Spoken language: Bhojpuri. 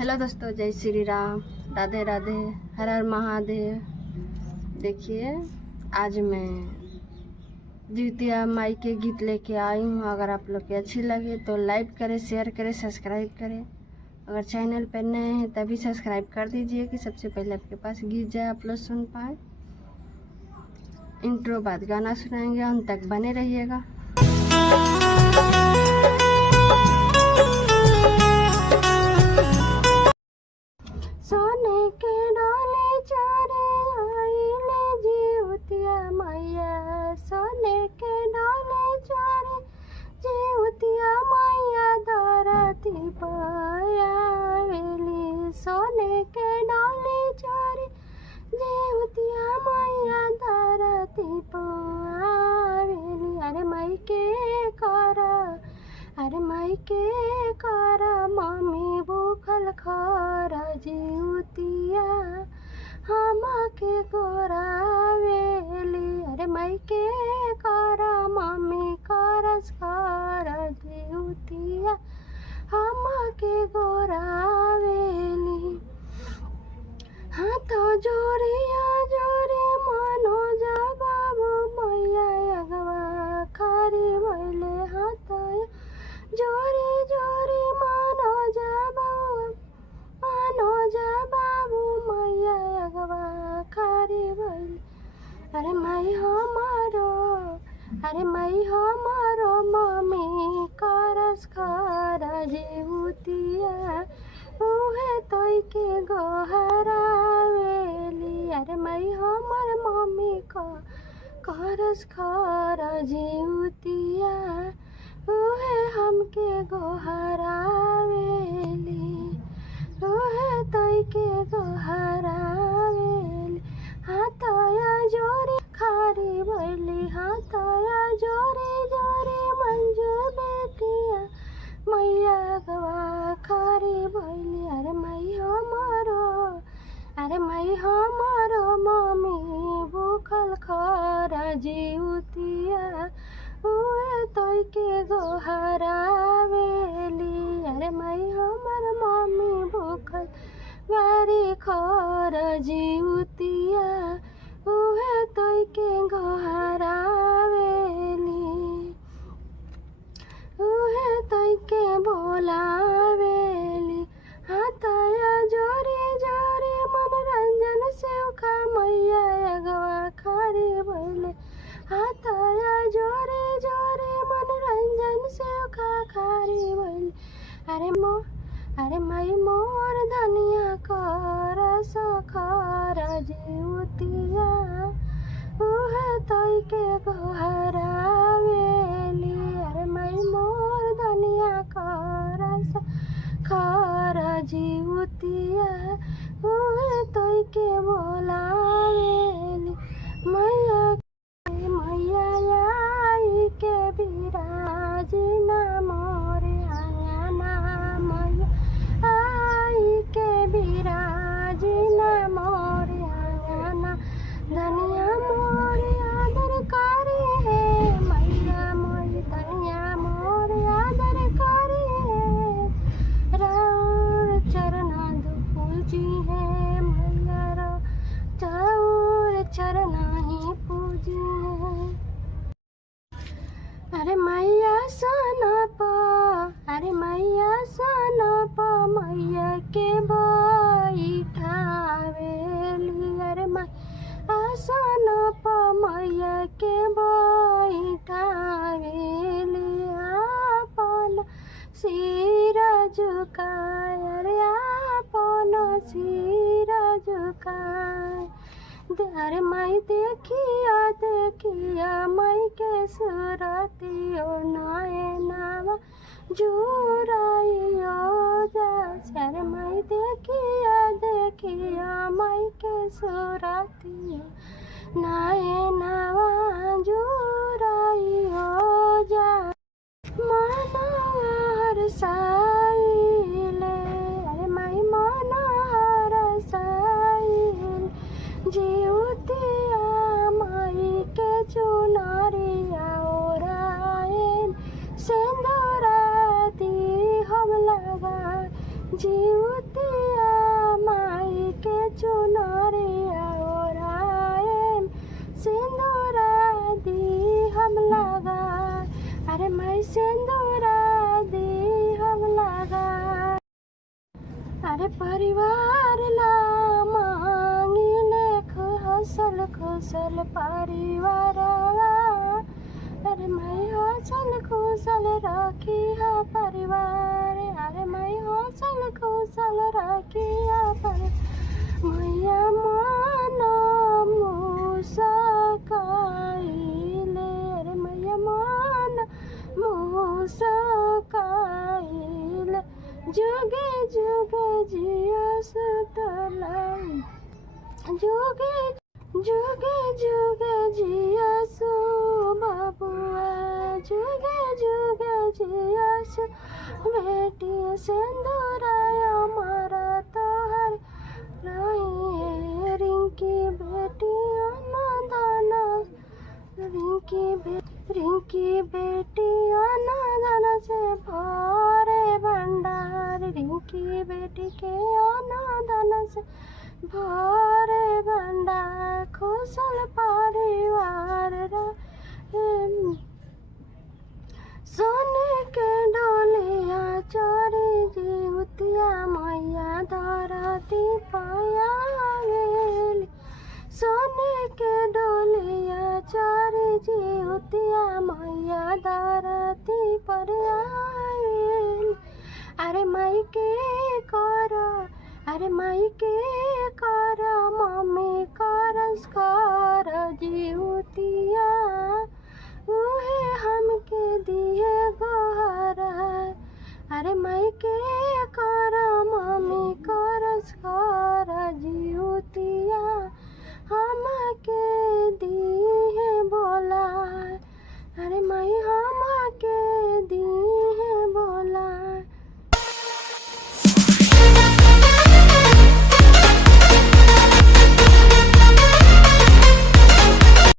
हेलो दोस्तों, जय श्री राम, राधे राधे, हर हर महादेव। देखिए, आज मैं द्वितीया माई के गीत लेके आई हूँ। अगर आप लोग की अच्छी लगे तो लाइक करें, शेयर करें, सब्सक्राइब करें। अगर चैनल पर नए हैं तभी सब्सक्राइब कर दीजिए कि सबसे पहले आपके पास गीत जाए, आप लोग सुन पाए। इंट्रो बाद गाना सुनाएंगे, अंत तक बने रहिएगा। सोने के डोले चारे आइले जीवतिया मैया, सोने के डोले चारे जीवतिया मैया धरती पायावेली। सोने के डोले चारे जीवतिया मैया धरती पायावेली। अरे माई के करा, अरे माई के करा, मम्मी भूखल खरा जीवतिया हमा के गोरावेली। अरे माई के करा, मम्मी करस खरा जीवतिया हमा के गोरावेली। हाथ जोड़िया जोड़े मनोज बाबू मैया अगवा खरी भैले। हाथ जोड़ी जोड़ी मनोज बाबू मैया अगवा खरी भैले। अरे माई हमारो, अरे माई हमारो, मम्मी करस खरा जीवतिया उहे तोई के गोहरावेली। अरे माई हमर मम्मी को करस खरा जीवतिया उहे हमके गोहरावेली, उहे तोई के गोहरावेली। हाथया जोड़ी खारी भैली, हाथया जोड़ी जोड़ी मंजू बेटिया मैया गवा खारी भैली। अरे माई हमारो, अरे माई हमारो, मम्मी भूखल खरा जीवतिया उहे तोई के गोहरावेली। अरे माई हमर मम्मी भूखल बारी खरा जीवतिया उहे तोई के गोहरावेली, उहे तोई के बोलावेली। हाथया जोड़ी जोड़ी मनोरंजन से उखा मैया अगवा खरी भैले। हाथया जोड़ी जोड़ी मनोरंजन से उखा खरी भैले। अरे माई मोर धनिया करस खरा जीवतिया उहे तोई के गोहरावेली। अरे माई मोर धनिया करस खरा जीवतिया उहे तोई के बोलावेली। मैया आई के बिराजिना मोरे आंगना, मैया आई के बिराजिना मोरे आंगना। धनिया मोरे आदर करे है मैया, मोरी धनिया मोरे आदर करे है। राउर चरना दो पूजी है मैया, राउर चरना ही पूजी है। अरे मैया सनप, अरे मैया सनप मैया के बैठावेली। अरे मैया सनप मैया के बैठावेली। आपन सिर झुकाए, अरे आपन सिर झुकाए। अरे माई देखिया देखिया माई के सुरतियो नयनवा जुराइयो जास। अरे माई देखिया देखिया माई के सुरतियो नयनवा जुराइयो जास। मनवा हरसाइले, अरे माई मनवा हरसाइले। जीवतिया माई के चुनरिया ओराएन सिंदूरा दी हम लगा जीवतिया अरे परिवार ला मांगिले हसल खुशल परिवारवा। अरे मैं हसल खुशल राखी हा परिवार। अरे मैं हसल खुशल राखी हा परिवार। मैया मन मुस्काइले। अरे मैया मन मुस्काइले। जुगे जुगे जिया सुतला। जुगे जुगे जुगे जिया सु बाबुआ। जुगे जुगे जिया सु बेटी सिंदूराया मारा तोहर रही। रिंकी बेटी अनादाना। रिंकी बेटी अनादाना से भरे भंडार। रिंकी बेटी के अनादाना से भरे भंडार। खुशल परिवार सोने के डोलिया चोरी जीवतिया मैया धरती पायावेली। सोने के डोलिया चोरी जीवतिया मैया धरती पर आवेली। अरे माई के कर। अरे माई के कर मम्मी करस कर जीवतिया। उहे हमके दिए गोहरा। अरे माई के कर